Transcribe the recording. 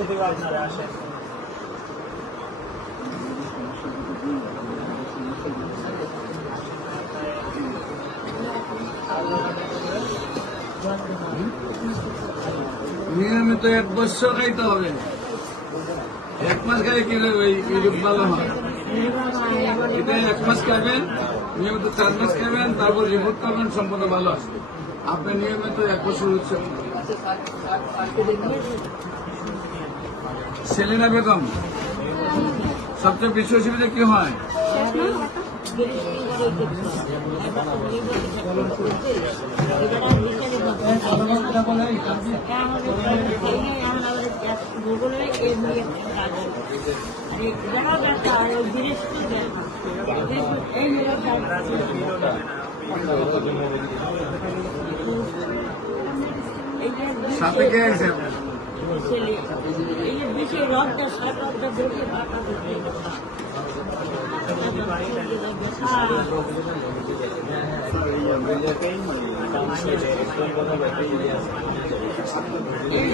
আপনারা আসেন। নিয়মিত 1 বছর খাইতে হবে। 1 মাস খাই কি ভালো হয়। এটা 1 মাস খাবেন, নিয়মিত 4 মাস খাবেন, তারপর রিপোর্ট করবেন, সম্পূর্ণ ভালো আসবে। আপনি নিয়মিত 1 বছর হচ্ছে। সেলিনা বেগম, সবচেয়ে বেশি অসুবিধা কি হয়? সাথে কে আছে? এই